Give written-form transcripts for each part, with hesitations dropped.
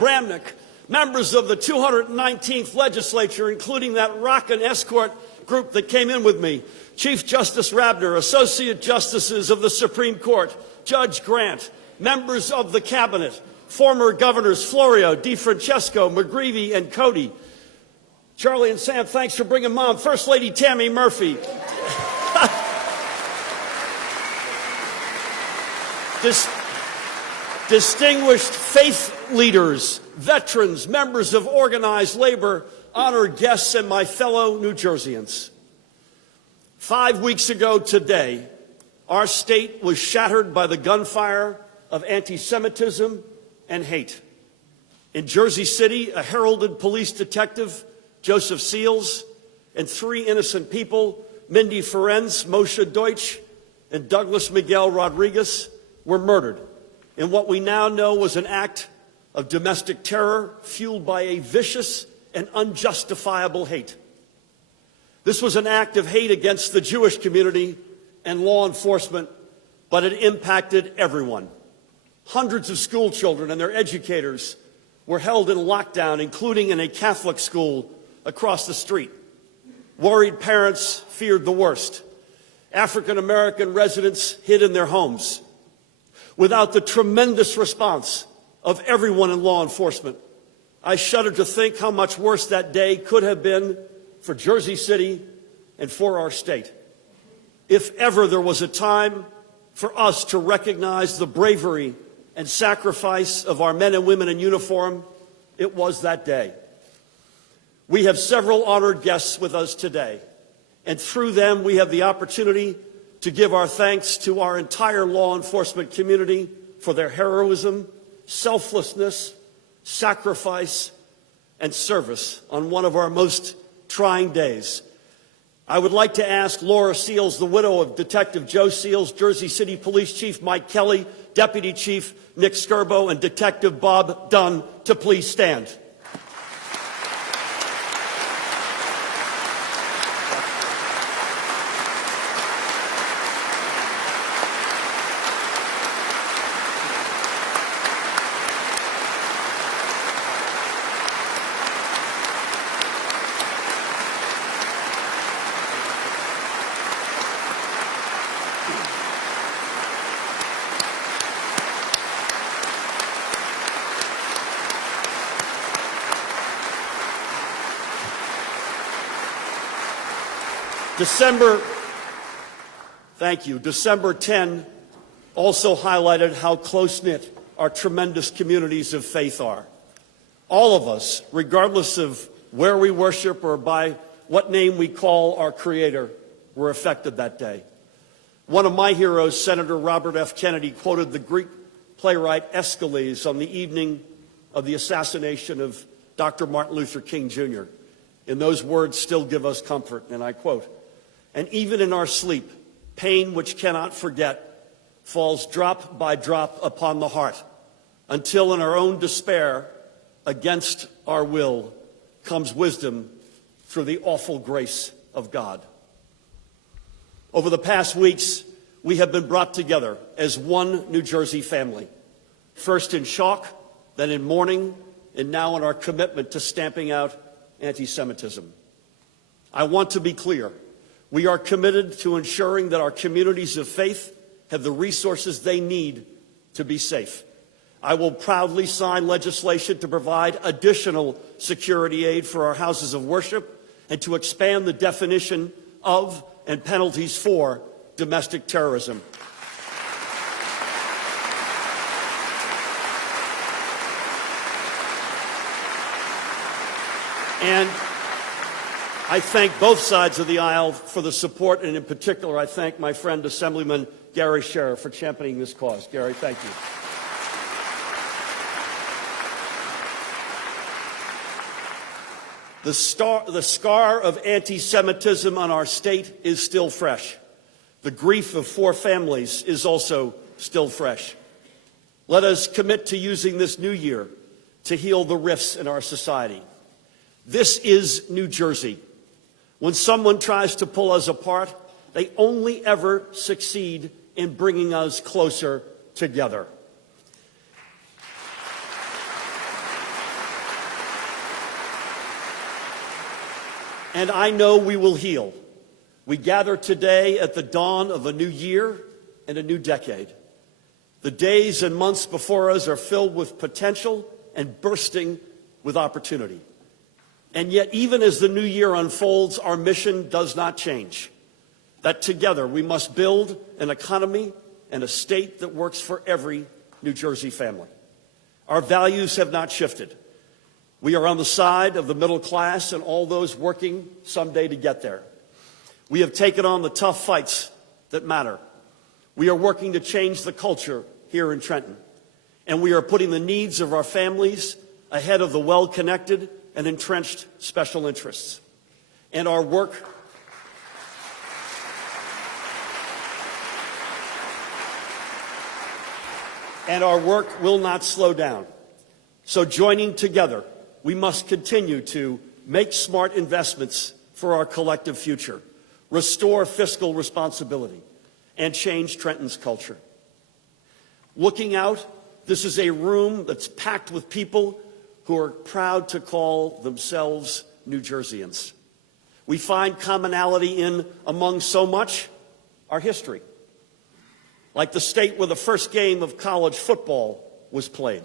Bramnick, members of the 219th legislature, including that rock and escort group that came in with me, Chief Justice Rabner, Associate Justices of the Supreme Court, Judge Grant, members of the Cabinet, former Governors Florio, DeFrancesco, McGreevey, and Cody. Charlie and Sam, thanks for bringing Mom. First Lady Tammy Murphy. Distinguished faith leaders, veterans, members of organized labor, honored guests, and my fellow New Jerseyans. 5 weeks ago today, our state was shattered by the gunfire of anti-Semitism and hate. In Jersey City, a heralded police detective, Joseph Seals, and 3 innocent people, Mindy Ferenz, Moshe Deutsch, and Douglas Miguel Rodriguez, were murdered in what we now know was an act of domestic terror fueled by a vicious and unjustifiable hate. This was an act of hate against the Jewish community and law enforcement, but it impacted everyone. Hundreds of school children and their educators were held in lockdown, including in a Catholic school across the street. Worried parents feared the worst. African American residents hid in their homes. Without the tremendous response of everyone in law enforcement, I shudder to think how much worse that day could have been for Jersey City and for our state. If ever there was a time for us to recognize the bravery and sacrifice of our men and women in uniform, it was that day. We have several honored guests with us today, and through them we have the opportunity to give our thanks to our entire law enforcement community for their heroism, selflessness, sacrifice, and service on one of our most trying days. I would like to ask Laura Seals, the widow of Detective Joe Seals, Jersey City Police Chief Mike Kelly, Deputy Chief Nick Skirbo, and Detective Bob Dunn to please stand. December 10 also highlighted how close-knit our tremendous communities of faith are. All of us, regardless of where we worship or by what name we call our Creator, were affected that day. One of my heroes, Senator Robert F. Kennedy, quoted the Greek playwright Aeschylus on the evening of the assassination of Dr. Martin Luther King, Jr. And those words still give us comfort, and I quote, "And even in our sleep, pain which cannot forget falls drop by drop upon the heart, until in our own despair, against our will, comes wisdom through the awful grace of God." Over the past weeks, we have been brought together as one New Jersey family, first in shock, then in mourning, and now in our commitment to stamping out anti-Semitism. I want to be clear. We are committed to ensuring that our communities of faith have the resources they need to be safe. I will proudly sign legislation to provide additional security aid for our houses of worship and to expand the definition of and penalties for domestic terrorism. And I thank both sides of the aisle for the support, and in particular, I thank my friend Assemblyman Gary Scherer for championing this cause. Gary, thank you. The scar of anti-Semitism on our state is still fresh. The grief of 4 families is also still fresh. Let us commit to using this new year to heal the rifts in our society. This is New Jersey. When someone tries to pull us apart, they only ever succeed in bringing us closer together. and I know we will heal. We gather today at the dawn of a new year and a new decade. The days and months before us are filled with potential and bursting with opportunity. And yet, even as the new year unfolds, our mission does not change. That together we must build an economy and a state that works for every New Jersey family. Our values have not shifted. We are on the side of the middle class and all those working someday to get there. We have taken on the tough fights that matter. We are working to change the culture here in Trenton. And we are putting the needs of our families ahead of the well-connected and entrenched special interests. And our work will not slow down. So joining together, we must continue to make smart investments for our collective future, restore fiscal responsibility, and change Trenton's culture. Looking out, this is a room that's packed with people who are proud to call themselves New Jerseyans. We find commonality in, among so much, our history. Like the state where the first game of college football was played.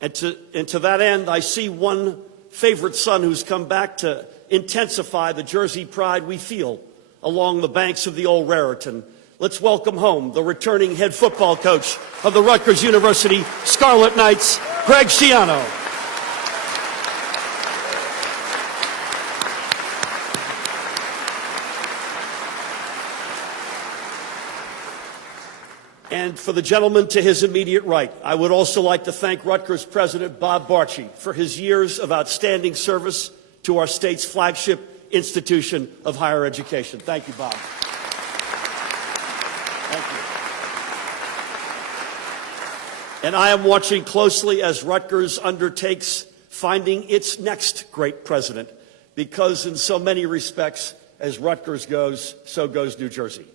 And to that end, I see one favorite son who's come back to intensify the Jersey pride we feel along the banks of the old Raritan. Let's welcome home the returning head football coach of the Rutgers University Scarlet Knights, Greg Schiano. And for the gentleman to his immediate right, I would also like to thank Rutgers President Bob Barchi for his years of outstanding service to our state's flagship institution of higher education. Thank you, Bob. Thank you. And I am watching closely as Rutgers undertakes finding its next great president, because in so many respects, as Rutgers goes, so goes New Jersey.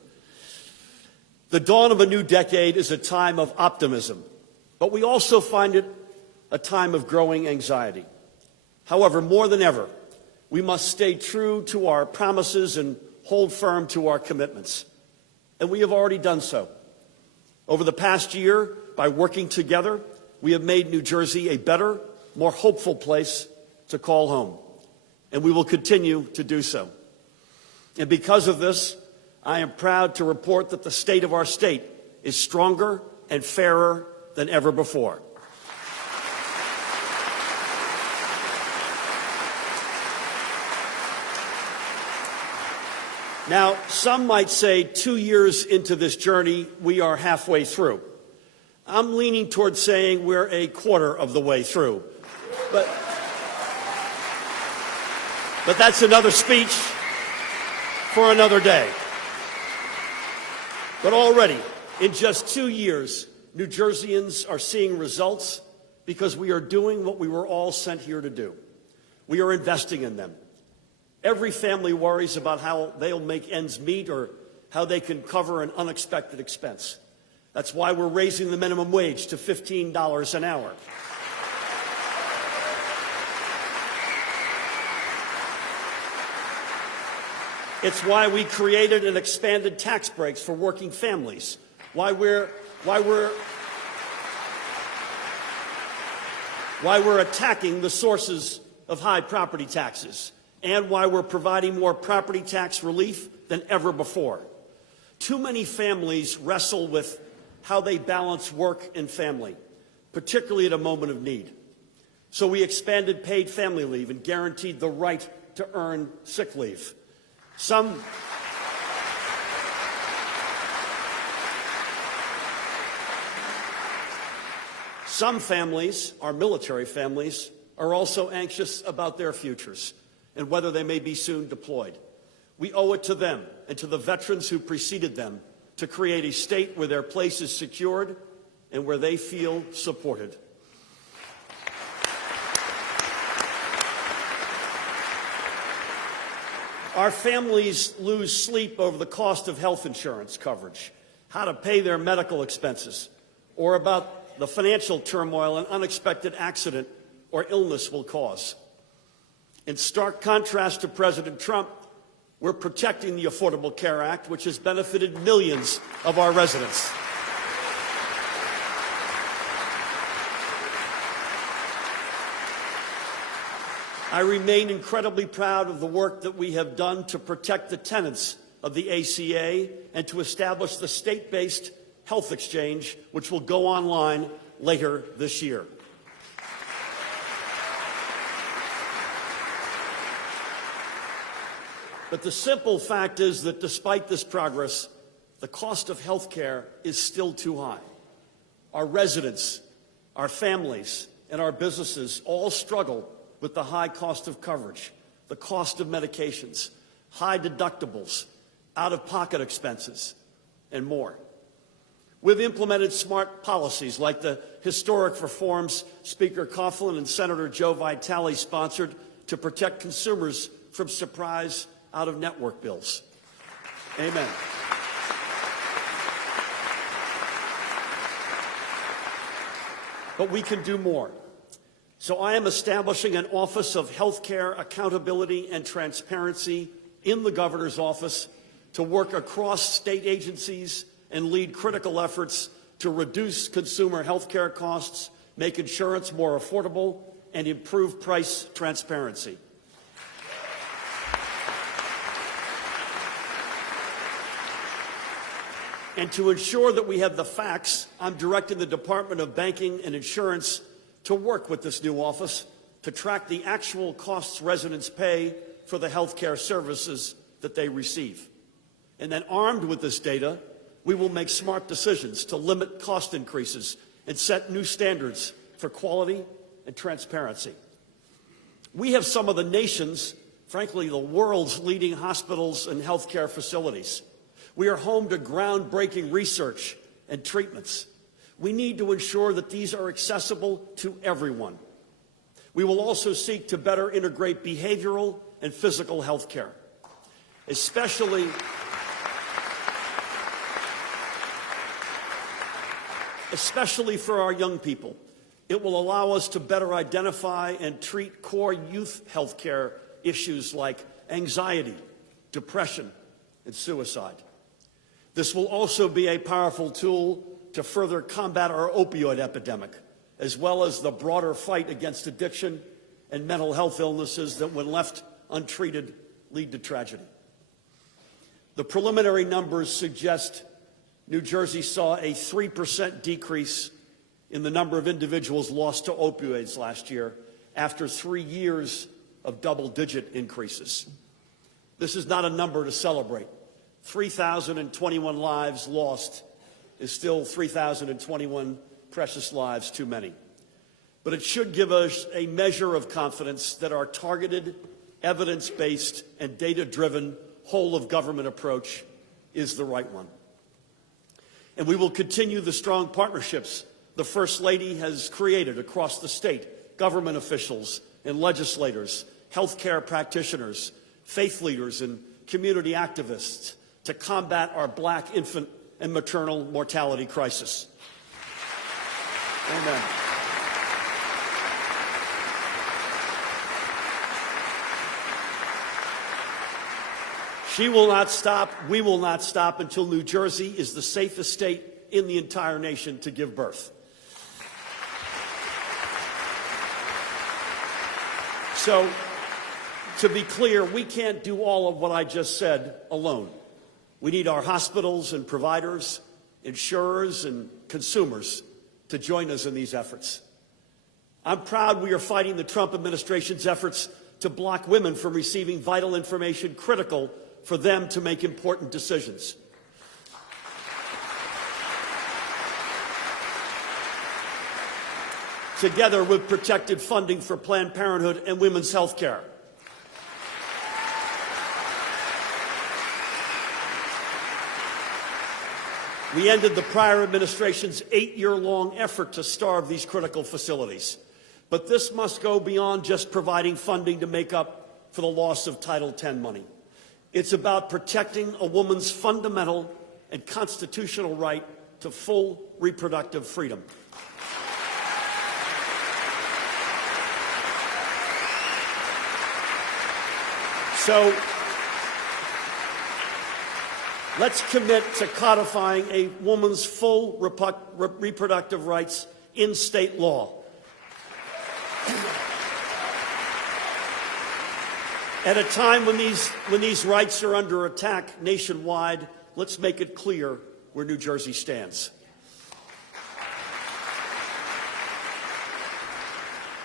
The dawn of a new decade is a time of optimism, but we also find it a time of growing anxiety. However, more than ever, we must stay true to our promises and hold firm to our commitments. And we have already done so. Over the past year, by working together, we have made New Jersey a better, more hopeful place to call home. And we will continue to do so. And because of this, I am proud to report that the state of our state is stronger and fairer than ever before. Now, some might say 2 years into this journey, we are halfway through. I'm leaning toward saying we're a quarter of the way through. But that's another speech for another day. But already, in just 2 years, New Jerseyans are seeing results because we are doing what we were all sent here to do. We are investing in them. Every family worries about how they'll make ends meet or how they can cover an unexpected expense. That's why we're raising the minimum wage to $15 an hour. It's why we created and expanded tax breaks for working families. Why we're attacking the sources of high property taxes, and why we're providing more property tax relief than ever before. Too many families wrestle with how they balance work and family, particularly at a moment of need. So we expanded paid family leave and guaranteed the right to earn sick leave. Some families, our military families, are also anxious about their futures and whether they may be soon deployed. We owe it to them and to the veterans who preceded them to create a state where their place is secured and where they feel supported. Our families lose sleep over the cost of health insurance coverage, how to pay their medical expenses, or about the financial turmoil an unexpected accident or illness will cause. In stark contrast to President Trump, we're protecting the Affordable Care Act, which has benefited millions of our residents. I remain incredibly proud of the work that we have done to protect the tenets of the ACA and to establish the state-based health exchange, which will go online later this year. But the simple fact is that despite this progress, the cost of health care is still too high. Our residents, our families, and our businesses all struggle with the high cost of coverage, the cost of medications, high deductibles, out-of-pocket expenses, and more. We've implemented smart policies like the historic reforms Speaker Coughlin and Senator Joe Vitale sponsored to protect consumers from surprise out-of-network bills. Amen. But we can do more. So I am establishing an Office of Healthcare Accountability and Transparency in the Governor's office to work across state agencies and lead critical efforts to reduce consumer health care costs, make insurance more affordable, and improve price transparency. And to ensure that we have the facts, I'm directing the Department of Banking and Insurance to work with this new office to track the actual costs residents pay for the health care services that they receive. And then armed with this data, we will make smart decisions to limit cost increases and set new standards for quality and transparency. We have some of the nation's, frankly, the world's leading hospitals and healthcare facilities. We are home to groundbreaking research and treatments. We need to ensure that these are accessible to everyone. We will also seek to better integrate behavioral and physical health care, especially for our young people. It will allow us to better identify and treat core youth health care issues like anxiety, depression, and suicide. This will also be a powerful tool to further combat our opioid epidemic, as well as the broader fight against addiction and mental health illnesses that, when left untreated, lead to tragedy. The preliminary numbers suggest New Jersey saw a 3% decrease in the number of individuals lost to opioids last year after 3 years of double-digit increases. This is not a number to celebrate. 3,021 lives lost is still 3,021 precious lives too many. But it should give us a measure of confidence that our targeted, evidence-based, and data-driven whole-of-government approach is the right one. And we will continue the strong partnerships the First Lady has created across the state, government officials and legislators, healthcare practitioners, faith leaders, and community activists to combat our Black infant and maternal mortality crisis. Amen. She will not stop, we will not stop until New Jersey is the safest state in the entire nation to give birth. So, to be clear, we can't do all of what I just said alone. We need our hospitals and providers, insurers and consumers to join us in these efforts. I'm proud we are fighting the Trump administration's efforts to block women from receiving vital information critical for them to make important decisions. Together, we've protected funding for Planned Parenthood and women's health care. We ended the prior administration's 8-year-long effort to starve these critical facilities. But this must go beyond just providing funding to make up for the loss of Title X money. It's about protecting a woman's fundamental and constitutional right to full reproductive freedom. So let's commit to codifying a woman's full reproductive rights in state law. At a time when these rights are under attack nationwide, let's make it clear where New Jersey stands.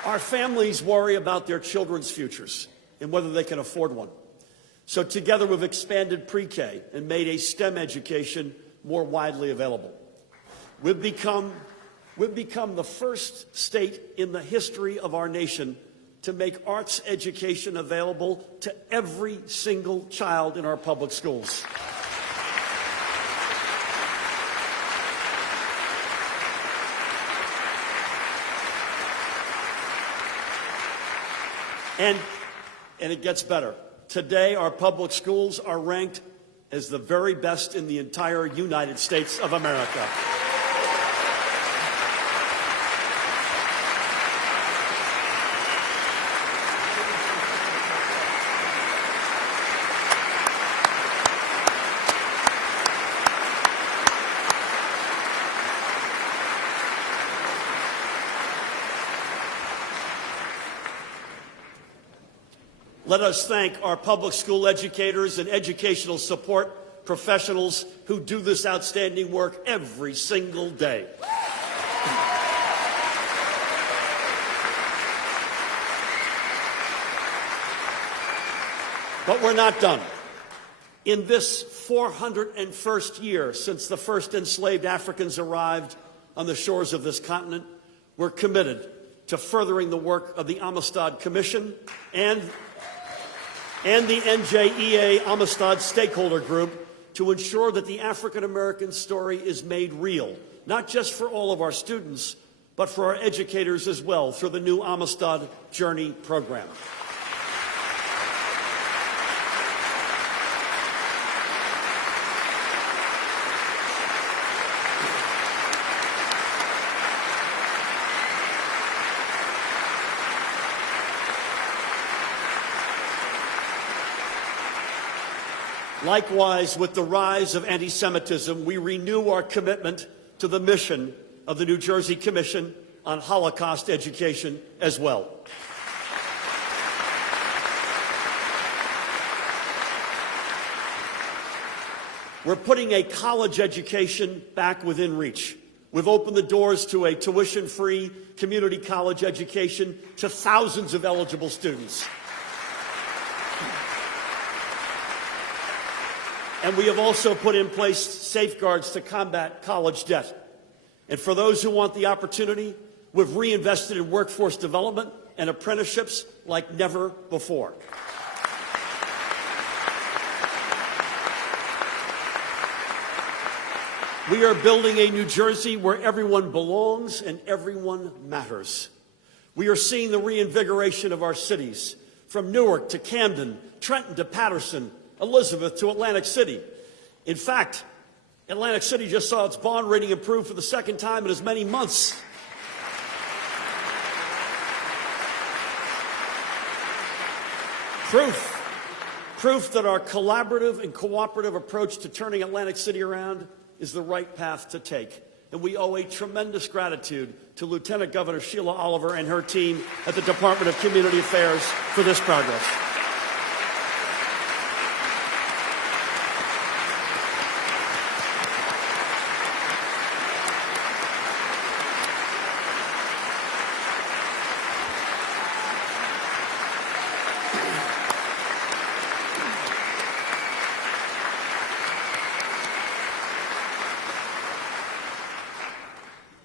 Our families worry about their children's futures and whether they can afford one. So together we've expanded pre-K and made a STEM education more widely available. We've become the first state in the history of our nation to make arts education available to every single child in our public schools. And it gets better. Today, our public schools are ranked as the very best in the entire United States of America. Let us thank our public school educators and educational support professionals who do this outstanding work every single day. But we're not done. In this 401st year since the first enslaved Africans arrived on the shores of this continent, we're committed to furthering the work of the Amistad Commission and the NJEA Amistad Stakeholder Group to ensure that the African American story is made real, not just for all of our students, but for our educators as well through the new Amistad Journey program. Likewise, with the rise of anti-Semitism, we renew our commitment to the mission of the New Jersey Commission on Holocaust Education as well. We're putting a college education back within reach. We've opened the doors to a tuition-free community college education to thousands of eligible students. And we have also put in place safeguards to combat college debt. And for those who want the opportunity, we've reinvested in workforce development and apprenticeships like never before. We are building a New Jersey where everyone belongs and everyone matters. We are seeing the reinvigoration of our cities, from Newark to Camden, Trenton to Patterson, Elizabeth to Atlantic City. In fact, Atlantic City just saw its bond rating improve for the second time in as many months. Proof that our collaborative and cooperative approach to turning Atlantic City around is the right path to take. And we owe a tremendous gratitude to Lieutenant Governor Sheila Oliver and her team at the Department of Community Affairs for this progress.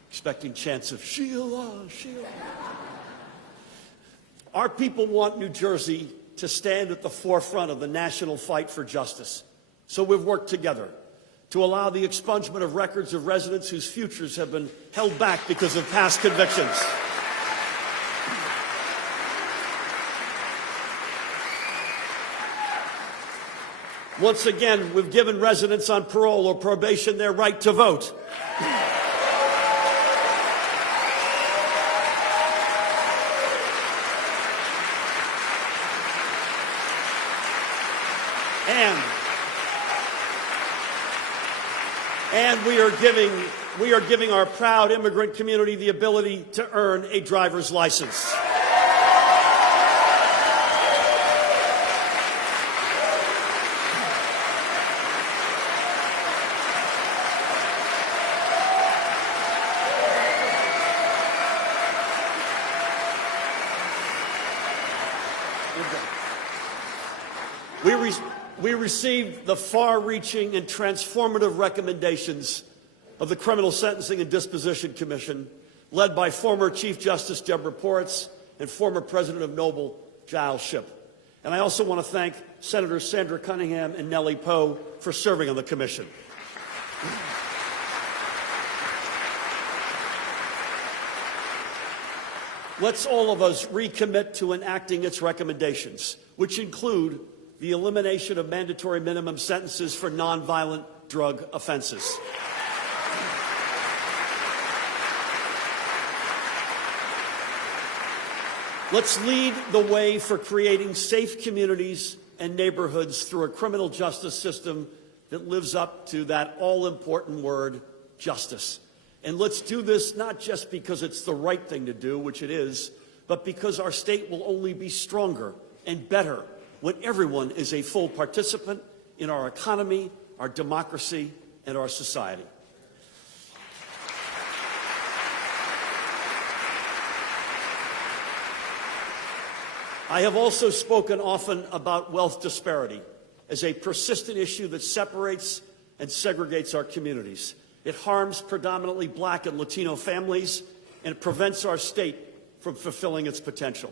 Expecting chants of Sheila, Sheila. Our people want New Jersey to stand at the forefront of the national fight for justice. So we've worked together to allow the expungement of records of residents whose futures have been held back because of past convictions. Once again, we've given residents on parole or probation their right to vote. And we are giving our proud immigrant community the ability to earn a driver's license. We received the far-reaching and transformative recommendations of the Criminal Sentencing and Disposition Commission, led by former Chief Justice Deborah Ports and former President of Noble, Giles Shipp. And I also want to thank Senators Sandra Cunningham and Nellie Poe for serving on the commission. Let's all of us recommit to enacting its recommendations, which include the elimination of mandatory minimum sentences for nonviolent drug offenses. Let's lead the way for creating safe communities and neighborhoods through a criminal justice system that lives up to that all-important word, justice. And let's do this not just because it's the right thing to do, which it is, but because our state will only be stronger and better when everyone is a full participant in our economy, our democracy, and our society. I have also spoken often about wealth disparity as a persistent issue that separates and segregates our communities. It harms predominantly Black and Latino families, and it prevents our state from fulfilling its potential.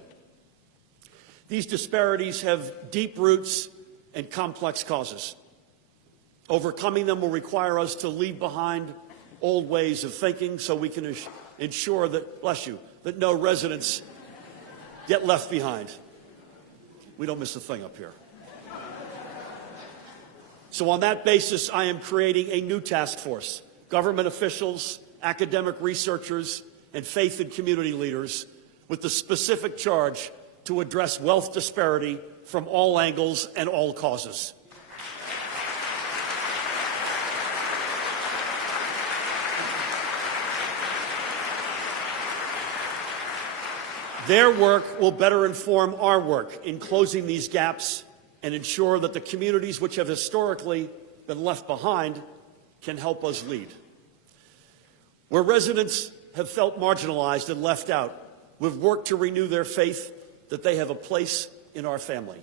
These disparities have deep roots and complex causes. Overcoming them will require us to leave behind old ways of thinking so we can ensure that, bless you, that no residents get left behind. We don't miss a thing up here. So on that basis, I am creating a new task force. Government officials, academic researchers, and faith and community leaders with the specific charge to address wealth disparity from all angles and all causes. Their work will better inform our work in closing these gaps and ensure that the communities which have historically been left behind can help us lead. Where residents have felt marginalized and left out, we've worked to renew their faith that they have a place in our family.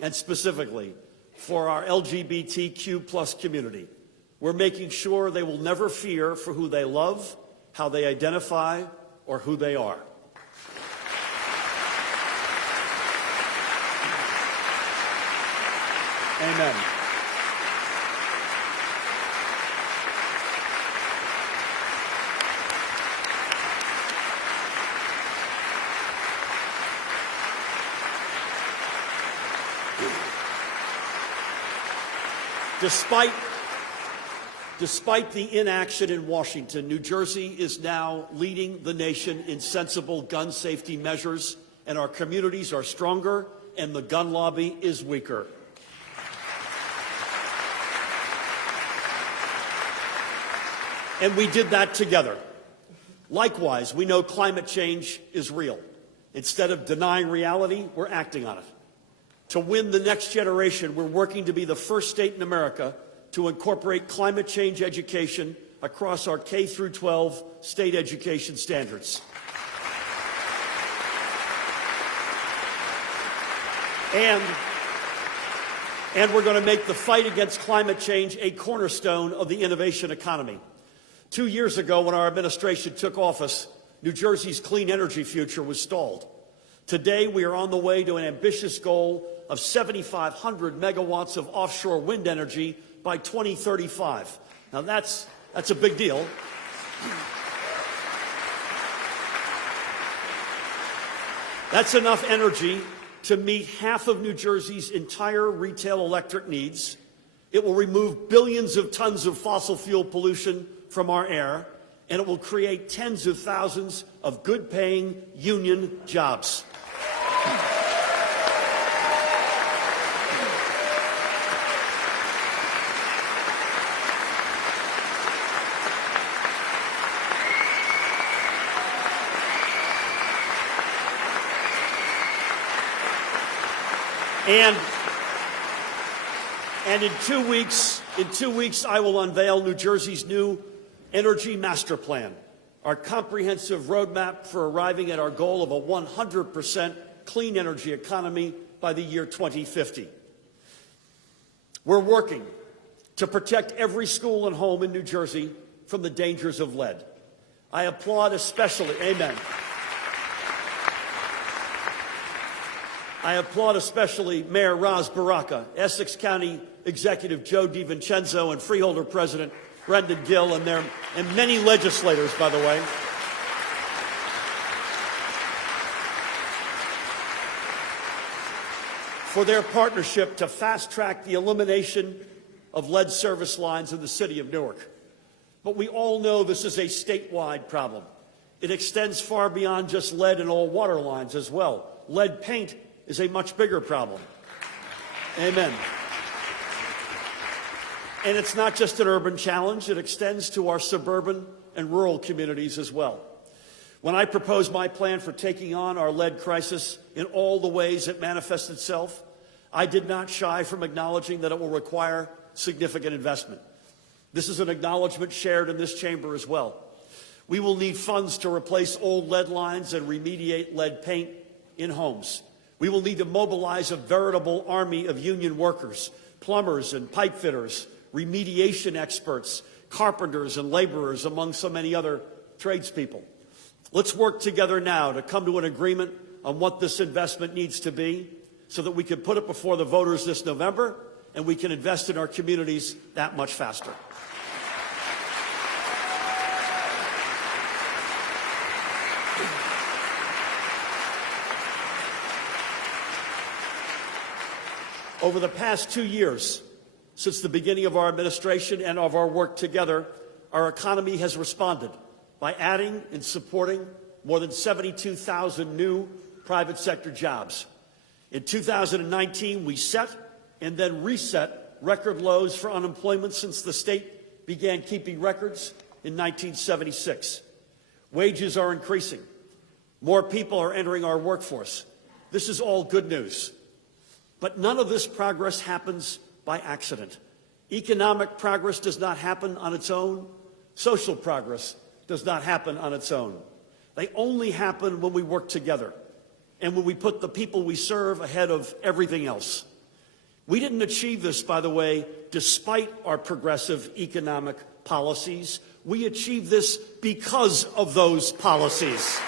And specifically, for our LGBTQ+ community, we're making sure they will never fear for who they love, how they identify, or who they are. Amen. Despite the inaction in Washington, New Jersey is now leading the nation in sensible gun safety measures, and our communities are stronger and the gun lobby is weaker. And we did that together. Likewise, we know climate change is real. Instead of denying reality, we're acting on it. To win the next generation, we're working to be the first state in America to incorporate climate change education across our K-12 state education standards. And we're going to make the fight against climate change a cornerstone of the innovation economy. 2 years ago, when our administration took office, New Jersey's clean energy future was stalled. Today, we are on the way to an ambitious goal of 7,500 megawatts of offshore wind energy by 2035. Now, that's a big deal. That's enough energy to meet half of New Jersey's entire retail electric needs. It will remove billions of tons of fossil fuel pollution from our air, and it will create tens of thousands of good-paying union jobs. And in 2 weeks, I will unveil New Jersey's new Energy Master Plan, our comprehensive roadmap for arriving at our goal of a 100% clean energy economy by the year 2050. We're working to protect every school and home in New Jersey from the dangers of lead. I applaud especially, amen. I applaud especially Mayor Ras Baraka, Essex County Executive Joe DiVincenzo, and Freeholder President Brendan Gill, and many legislators, by the way, for their partnership to fast-track the elimination of lead service lines in the city of Newark. But we all know this is a statewide problem. It extends far beyond just lead in all water lines as well. Lead paint is a much bigger problem. Amen. And it's not just an urban challenge, it extends to our suburban and rural communities as well. When I proposed my plan for taking on our lead crisis in all the ways it manifests itself, I did not shy from acknowledging that it will require significant investment. This is an acknowledgement shared in this chamber as well. We will need funds to replace old lead lines and remediate lead paint in homes. We will need to mobilize a veritable army of union workers, plumbers and pipe fitters, remediation experts, carpenters and laborers, among so many other tradespeople. Let's work together now to come to an agreement on what this investment needs to be so that we can put it before the voters this November and we can invest in our communities that much faster. Over the past 2 years, since the beginning of our administration and of our work together, our economy has responded by adding and supporting more than 72,000 new private sector jobs. In 2019, we set and then reset record lows for unemployment since the state began keeping records in 1976. Wages are increasing. More people are entering our workforce. This is all good news. But none of this progress happens by accident. Economic progress does not happen on its own. Social progress does not happen on its own. They only happen when we work together and when we put the people we serve ahead of everything else. We didn't achieve this, by the way, despite our progressive economic policies. We achieved this because of those policies.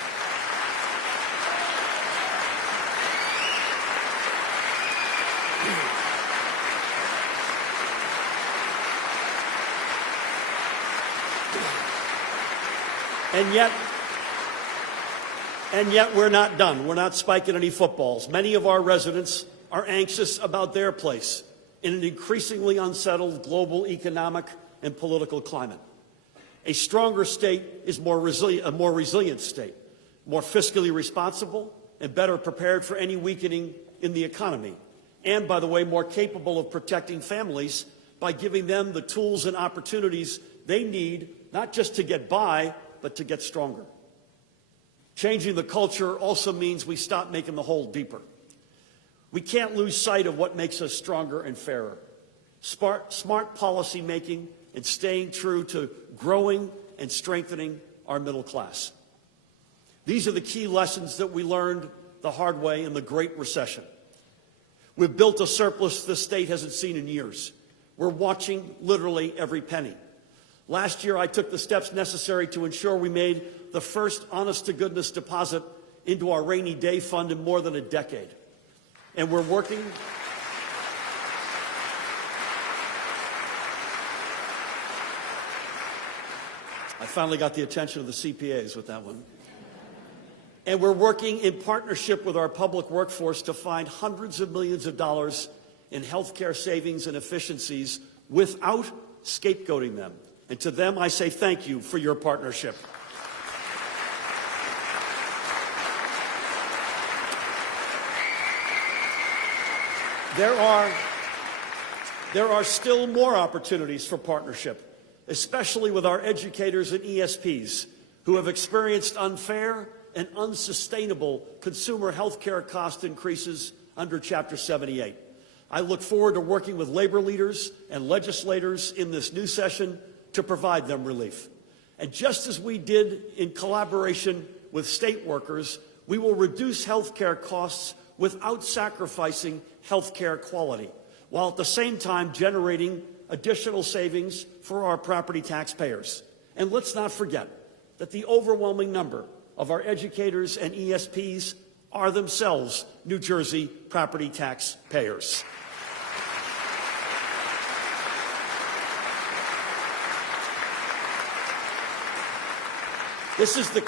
And yet we're not done. We're not spiking any footballs. Many of our residents are anxious about their place in an increasingly unsettled global economic and political climate. A stronger state is a more resilient state, more fiscally responsible and better prepared for any weakening in the economy. And, by the way, more capable of protecting families by giving them the tools and opportunities they need, not just to get by, but to get stronger. Changing the culture also means we stop making the hole deeper. We can't lose sight of what makes us stronger and fairer. Smart policy making and staying true to growing and strengthening our middle class. These are the key lessons that we learned the hard way in the Great Recession. We've built a surplus this state hasn't seen in years. We're watching literally every penny. Last year, I took the steps necessary to ensure we made the first honest-to-goodness deposit into our rainy day fund in more than a decade. And we're working I finally got the attention of the CPAs with that one. And we're working in partnership with our public workforce to find hundreds of millions of dollars in healthcare savings and efficiencies without scapegoating them. And to them, I say thank you for your partnership. There are still more opportunities for partnership, especially with our educators and ESPs who have experienced unfair and unsustainable consumer health care cost increases under Chapter 78. I look forward to working with labor leaders and legislators in this new session to provide them relief. And just as we did in collaboration with state workers, we will reduce health care costs without sacrificing health care quality, while at the same time generating additional savings for our property taxpayers. And let's not forget that the overwhelming number of our educators and ESPs are themselves New Jersey property tax payers. This is the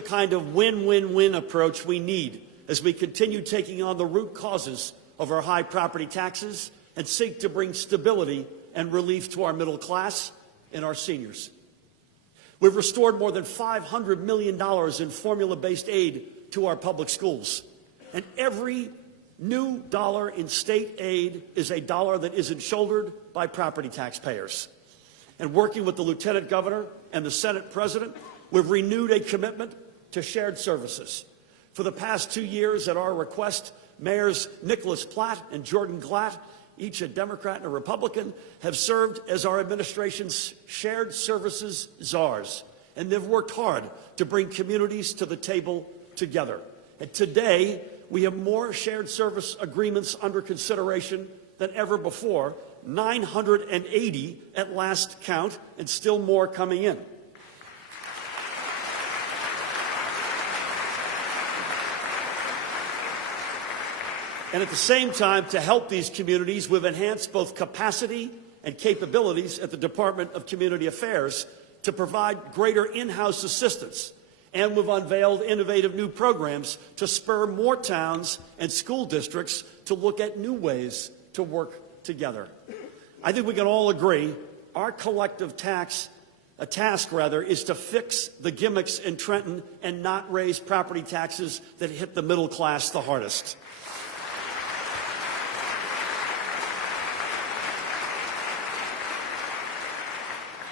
kind of win-win-win approach we need as we continue taking on the root causes of our high property taxes and seek to bring stability and relief to our middle class and our seniors. We've restored more than $500 million in formula-based aid to our public schools. And every new dollar in state aid is a dollar that isn't shouldered by property taxpayers. And working with the Lieutenant Governor and the Senate President, we've renewed a commitment to shared services. For the past 2 years, at our request, Mayors Nicholas Platt and Jordan Glatt, each a Democrat and a Republican, have served as our administration's shared services czars. And they've worked hard to bring communities to the table together. And today, we have more shared service agreements under consideration than ever before, 980 at last count, and still more coming in. And at the same time, to help these communities, we've enhanced both capacity and capabilities at the Department of Community Affairs to provide greater in-house assistance. And we've unveiled innovative new programs to spur more towns and school districts to look at new ways to work together. I think we can all agree our collective task is to fix the gimmicks in Trenton and not raise property taxes that hit the middle class the hardest.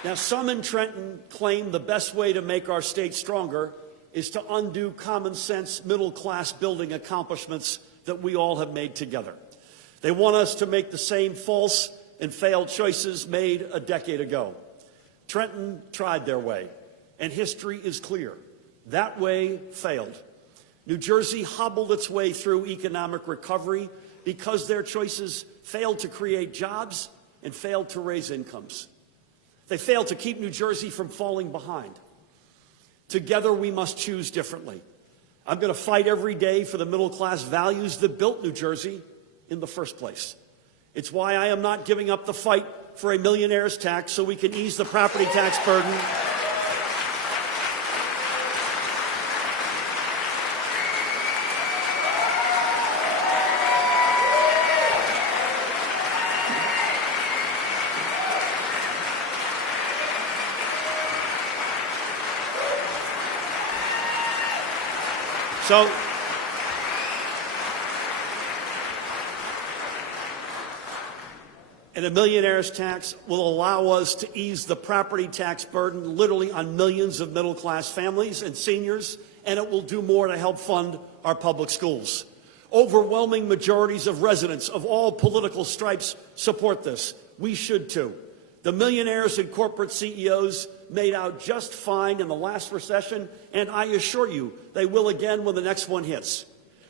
Now, some in Trenton claim the best way to make our state stronger is to undo common sense middle-class building accomplishments that we all have made together. They want us to make the same false and failed choices made a decade ago. Trenton tried their way, and history is clear. That way failed. New Jersey hobbled its way through economic recovery because their choices failed to create jobs and failed to raise incomes. They failed to keep New Jersey from falling behind. Together, we must choose differently. I'm going to fight every day for the middle-class values that built New Jersey in the first place. It's why I am not giving up the fight for a millionaire's tax so we can ease the property tax burden. So, and a millionaire's tax will allow us to ease the property tax burden literally on millions of middle-class families and seniors, and it will do more to help fund our public schools. Overwhelming majorities of residents of all political stripes support this. We should too. The millionaires and corporate CEOs made out just fine in the last recession, and I assure you they will again when the next one hits.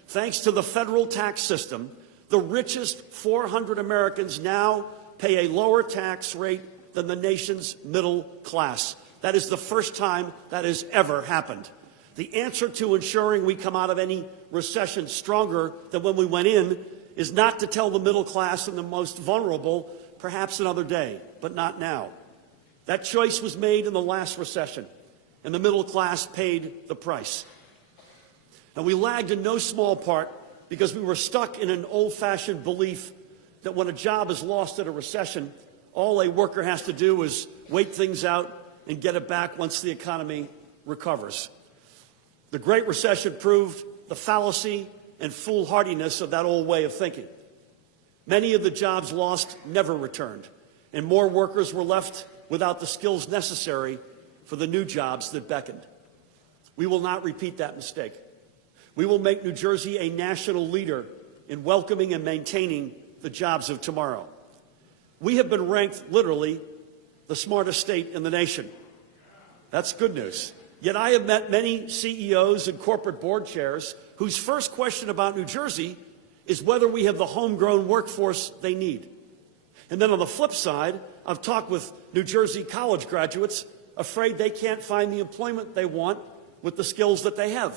Thanks to the federal tax system, the richest 400 Americans now pay a lower tax rate than the nation's middle class. That is the first time that has ever happened. The answer to ensuring we come out of any recession stronger than when we went in is not to tell the middle class and the most vulnerable, perhaps another day, but not now. That choice was made in the last recession, and the middle class paid the price. And we lagged in no small part because we were stuck in an old-fashioned belief that when a job is lost at a recession, all a worker has to do is wait things out and get it back once the economy recovers. The Great Recession proved the fallacy and foolhardiness of that old way of thinking. Many of the jobs lost never returned, and more workers were left without the skills necessary for the new jobs that beckoned. We will not repeat that mistake. We will make New Jersey a national leader in welcoming and maintaining the jobs of tomorrow. We have been ranked literally the smartest state in the nation. That's good news. Yet I have met many CEOs and corporate board chairs whose first question about New Jersey is whether we have the homegrown workforce they need. And then on the flip side, I've talked with New Jersey college graduates afraid they can't find the employment they want with the skills that they have.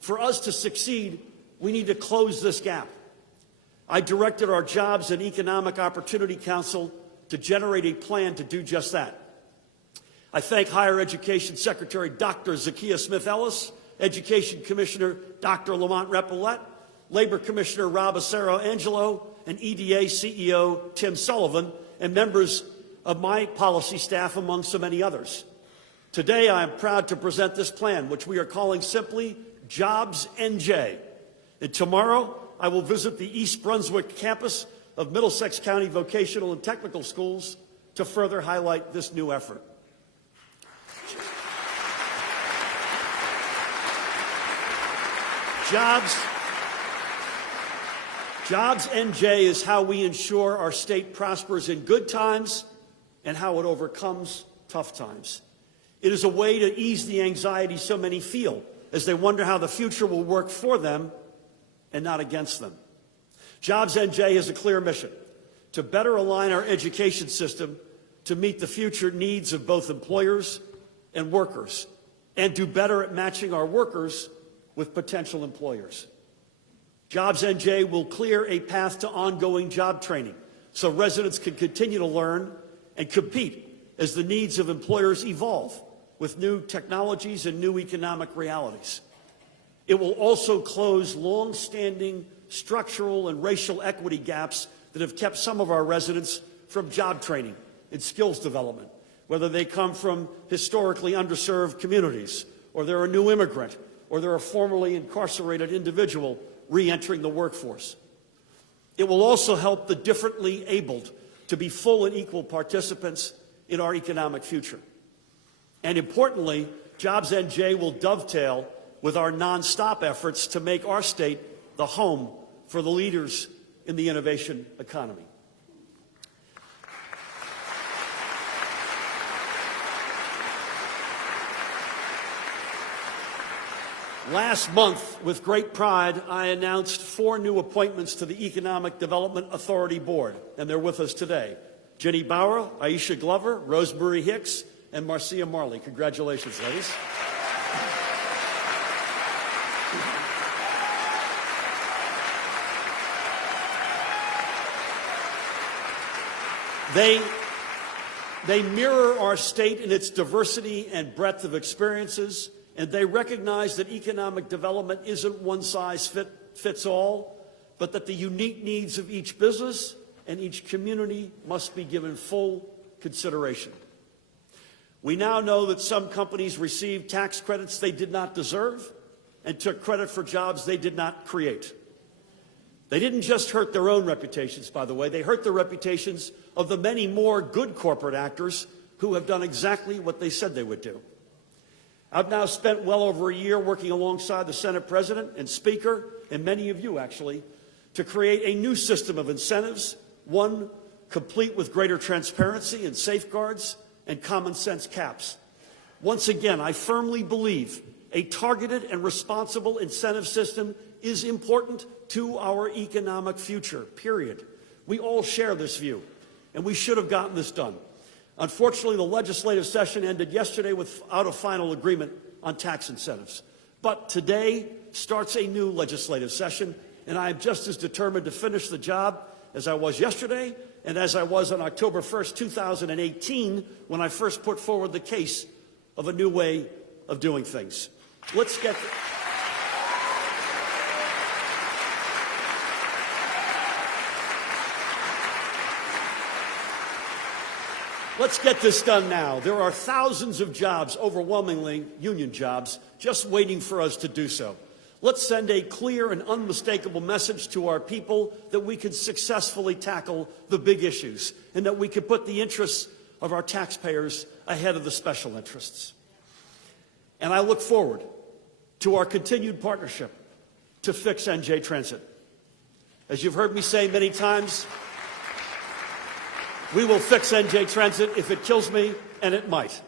For us to succeed, we need to close this gap. I directed our Jobs and Economic Opportunity Council to generate a plan to do just that. I thank Higher Education Secretary Dr. Zakiya Smith-Ellis, Education Commissioner Dr. Lamont Repollet, Labor Commissioner Rob Acero-Angelo, and EDA CEO Tim Sullivan, and members of my policy staff, among so many others. Today, I am proud to present this plan, which we are calling simply Jobs NJ. And tomorrow, I will visit the East Brunswick campus of Middlesex County Vocational and Technical Schools to further highlight this new effort. Jobs NJ is how we ensure our state prospers in good times and how it overcomes tough times. It is a way to ease the anxiety so many feel as they wonder how the future will work for them and not against them. Jobs NJ has a clear mission: to better align our education system to meet the future needs of both employers and workers, and do better at matching our workers with potential employers. Jobs NJ will clear a path to ongoing job training so residents can continue to learn and compete as the needs of employers evolve with new technologies and new economic realities. It will also close long-standing structural and racial equity gaps that have kept some of our residents from job training and skills development, whether they come from historically underserved communities, or they're a new immigrant, or they're a formerly incarcerated individual re-entering the workforce. It will also help the differently abled to be full and equal participants in our economic future. And importantly, Jobs NJ will dovetail with our nonstop efforts to make our state the home for the leaders in the innovation economy. Last month, with great pride, I announced 4 new appointments to the Economic Development Authority Board, and they're with us today. Jenny Bauer, Aisha Glover, Rosemary Hicks, and Marcia Marley. Congratulations, ladies. They mirror our state in its diversity and breadth of experiences, and they recognize that economic development isn't one size fits all, but that the unique needs of each business and each community must be given full consideration. We now know that some companies received tax credits they did not deserve and took credit for jobs they did not create. They didn't just hurt their own reputations, by the way. They hurt the reputations of the many more good corporate actors who have done exactly what they said they would do. I've now spent well over a year working alongside the Senate President and Speaker, and many of you actually, to create a new system of incentives, one complete with greater transparency and safeguards and common sense caps. Once again, I firmly believe a targeted and responsible incentive system is important to our economic future, period. We all share this view, and we should have gotten this done. Unfortunately, the legislative session ended yesterday without a final agreement on tax incentives. But today starts a new legislative session, and I am just as determined to finish the job as I was yesterday and as I was on October 1st, 2018, when I first put forward the case of a new way of doing things. Let's get this done now. There are thousands of jobs, overwhelmingly union jobs, just waiting for us to do so. Let's send a clear and unmistakable message to our people that we can successfully tackle the big issues and that we can put the interests of our taxpayers ahead of the special interests. And I look forward to our continued partnership to fix NJ Transit. As you've heard me say many times, we will fix NJ Transit if it kills me, and it might.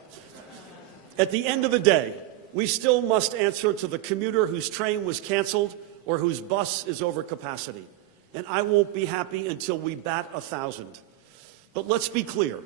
At the end of the day, we still must answer to the commuter whose train was canceled or whose bus is over capacity. And I won't be happy until we bat 1,000. But let's be clear.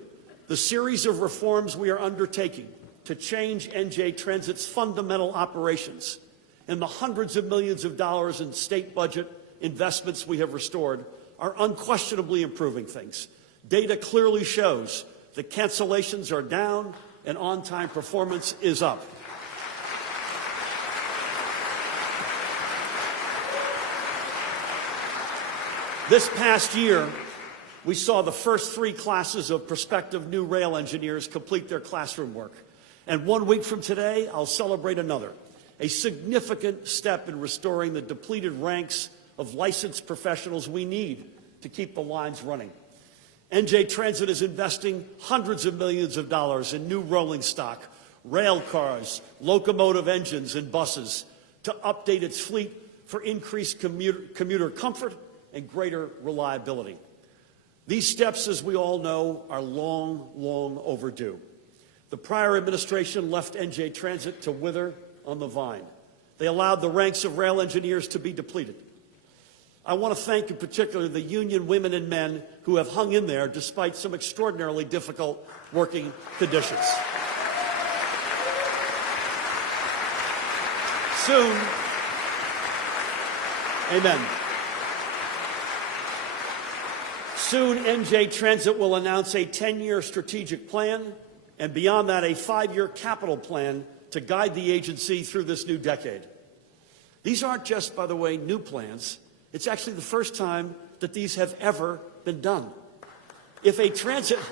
The series of reforms we are undertaking to change NJ Transit's fundamental operations and the hundreds of millions of dollars in state budget investments we have restored are unquestionably improving things. Data clearly shows that cancellations are down and on-time performance is up. This past year, we saw the first 3 classes of prospective new rail engineers complete their classroom work. And 1 week from today, I'll celebrate another, a significant step in restoring the depleted ranks of licensed professionals we need to keep the lines running. NJ Transit is investing hundreds of millions of dollars in new rolling stock, rail cars, locomotive engines, and buses to update its fleet for increased commuter comfort and greater reliability. These steps, as we all know, are long, long overdue. The prior administration left NJ Transit to wither on the vine. They allowed the ranks of rail engineers to be depleted. I want to thank in particular the union women and men who have hung in there despite some extraordinarily difficult working conditions. Soon, amen. Soon, NJ Transit will announce a 10-year strategic plan, and beyond that, a 5-year capital plan to guide the agency through this new decade. These aren't just, by the way, new plans. It's actually the first time that these have ever been done. If a transit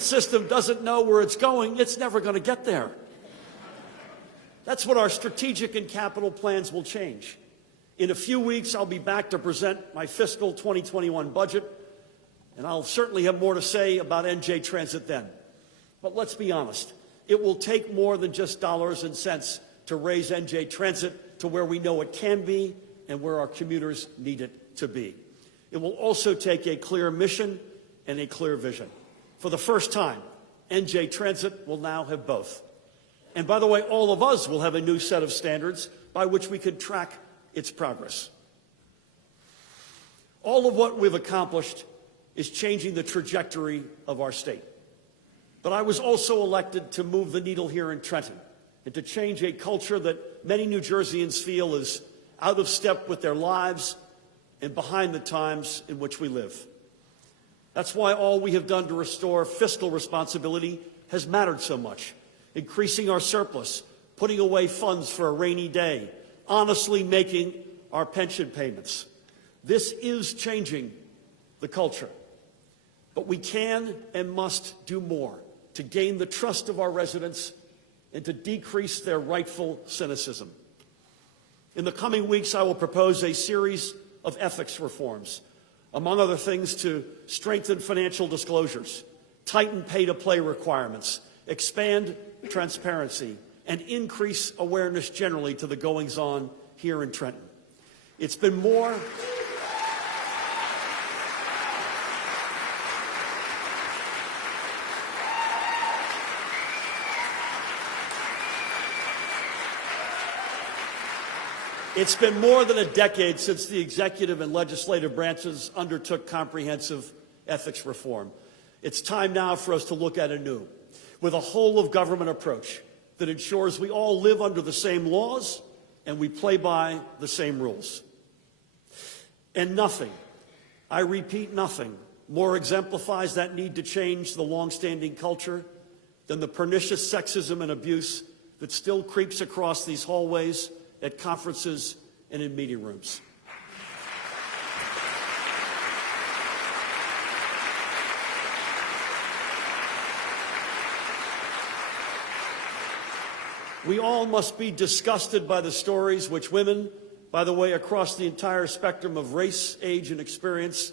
system doesn't know where it's going, it's never going to get there. That's what our strategic and capital plans will change. In a few weeks, I'll be back to present my fiscal 2021 budget, and I'll certainly have more to say about NJ Transit then. But let's be honest, it will take more than just dollars and cents to raise NJ Transit to where we know it can be and where our commuters need it to be. It will also take a clear mission and a clear vision. For the first time, NJ Transit will now have both. And by the way, all of us will have a new set of standards by which we can track its progress. All of what we've accomplished is changing the trajectory of our state. But I was also elected to move the needle here in Trenton and to change a culture that many New Jerseyans feel is out of step with their lives and behind the times in which we live. That's why all we have done to restore fiscal responsibility has mattered so much. Increasing our surplus, putting away funds for a rainy day, honestly making our pension payments. This is changing the culture. But we can and must do more to gain the trust of our residents and to decrease their rightful cynicism. In the coming weeks, I will propose a series of ethics reforms, among other things to strengthen financial disclosures, tighten pay-to-play requirements, expand transparency, and increase awareness generally to the goings-on here in Trenton. It's been more It's been more than a decade since the executive and legislative branches undertook comprehensive ethics reform. It's time now for us to look at anew with a whole-of-government approach that ensures we all live under the same laws and we play by the same rules. And nothing, I repeat nothing, more exemplifies that need to change the long-standing culture than the pernicious sexism and abuse that still creeps across these hallways at conferences and in meeting rooms. We all must be disgusted by the stories which women, by the way, across the entire spectrum of race, age, and experience,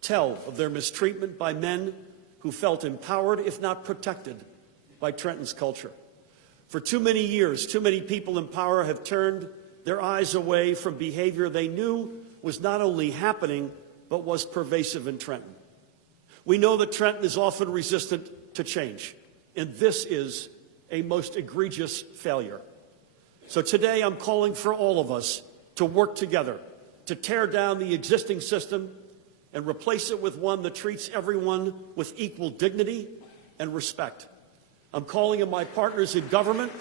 tell of their mistreatment by men who felt empowered, if not protected, by Trenton's culture. For too many years, too many people in power have turned their eyes away from behavior they knew was not only happening, but was pervasive in Trenton. We know that Trenton is often resistant to change, and this is a most egregious failure. So today I'm calling for all of us to work together to tear down the existing system and replace it with one that treats everyone with equal dignity and respect. I'm calling on my partners in government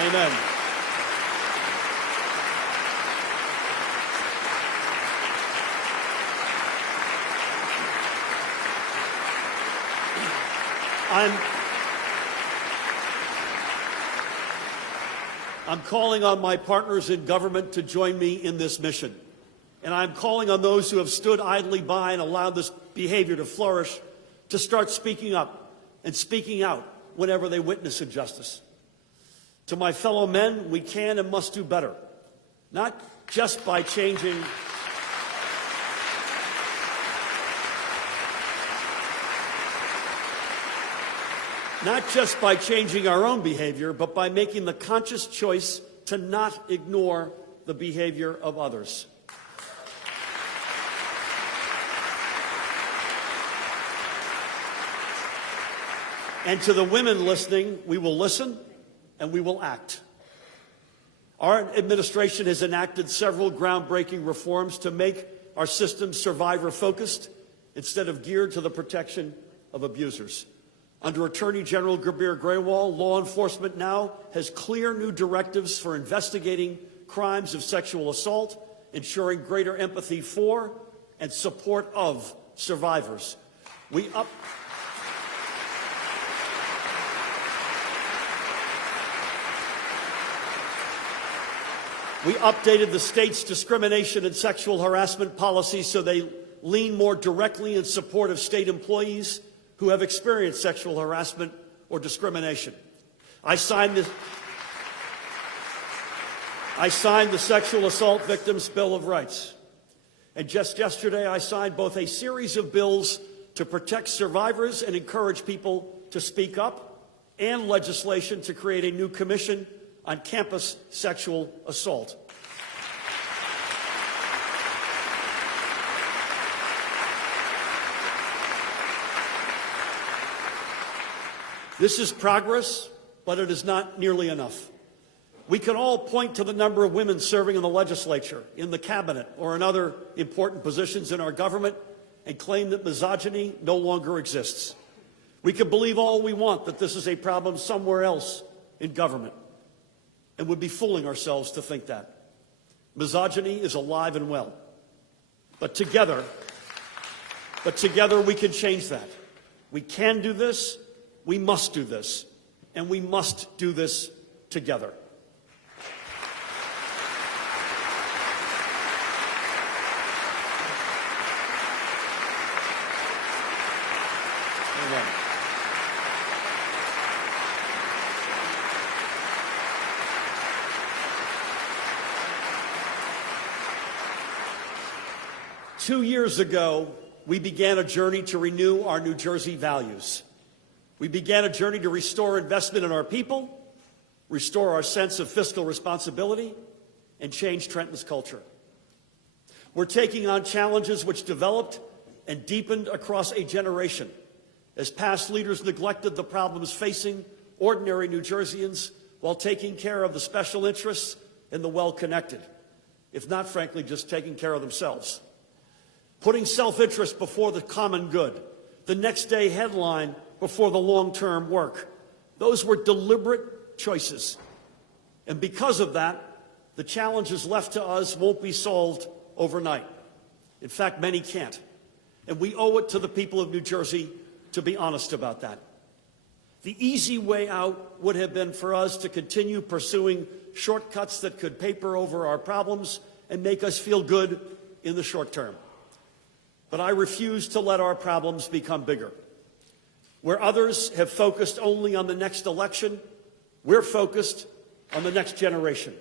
Amen. I'm calling on my partners in government to join me in this mission. And I'm calling on those who have stood idly by and allowed this behavior to flourish to start speaking up and speaking out whenever they witness injustice. To my fellow men, we can and must do better, not just by changing our own behavior, but by making the conscious choice to not ignore the behavior of others. And to the women listening, we will listen and we will act. Our administration has enacted several groundbreaking reforms to make our system survivor-focused instead of geared to the protection of abusers. Under Attorney General Gabir Grewal, law enforcement now has clear new directives for investigating crimes of sexual assault, ensuring greater empathy for and support of survivors. We updated the state's discrimination and sexual harassment policies so they lean more directly in support of state employees who have experienced sexual harassment or discrimination. I signed the Sexual Assault Victims Bill of Rights. And just yesterday, I signed both a series of bills to protect survivors and encourage people to speak up, and legislation to create a new commission on campus sexual assault. This is progress, but it is not nearly enough. We can all point to the number of women serving in the legislature, in the cabinet, or in other important positions in our government and claim that misogyny no longer exists. We can believe all we want that this is a problem somewhere else in government, and would be fooling ourselves to think that. Misogyny is alive and well. But together we can change that. We can do this, we must do this, and we must do this together. Amen. Two years ago, we began a journey to renew our New Jersey values. We began a journey to restore investment in our people, restore our sense of fiscal responsibility, and change Trenton's culture. We're taking on challenges which developed and deepened across a generation as past leaders neglected the problems facing ordinary New Jerseyans while taking care of the special interests and the well-connected, if not, frankly, just taking care of themselves. Putting self-interest before the common good, the next day headline before the long-term work. Those were deliberate choices. And because of that, the challenges left to us won't be solved overnight. In fact, many can't. And we owe it to the people of New Jersey to be honest about that. The easy way out would have been for us to continue pursuing shortcuts that could paper over our problems and make us feel good in the short term. But I refuse to let our problems become bigger. Where others have focused only on the next election, we're focused on the next generation.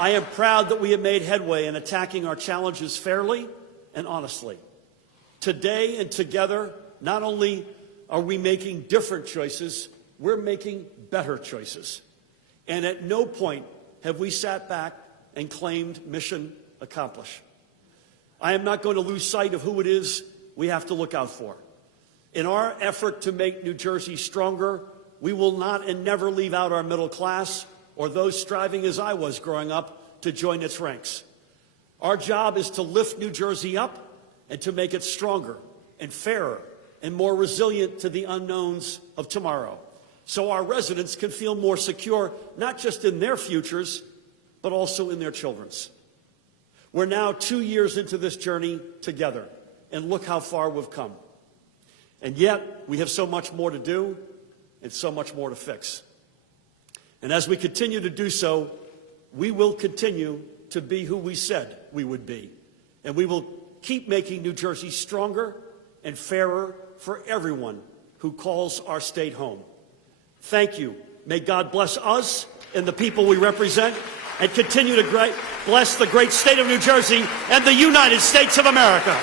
I am proud that we have made headway in attacking our challenges fairly and honestly. Today and together, not only are we making different choices, we're making better choices. And at no point have we sat back and claimed mission accomplished. I am not going to lose sight of who it is we have to look out for. In our effort to make New Jersey stronger, we will not and never leave out our middle class or those striving as I was growing up to join its ranks. Our job is to lift New Jersey up and to make it stronger and fairer and more resilient to the unknowns of tomorrow, so our residents can feel more secure, not just in their futures, but also in their children's. We're now 2 years into this journey together, and look how far we've come. And yet, we have so much more to do and so much more to fix. And as we continue to do so, we will continue to be who we said we would be. And we will keep making New Jersey stronger and fairer for everyone who calls our state home. Thank you. May God bless us and the people we represent, and continue to bless the great state of New Jersey and the United States of America.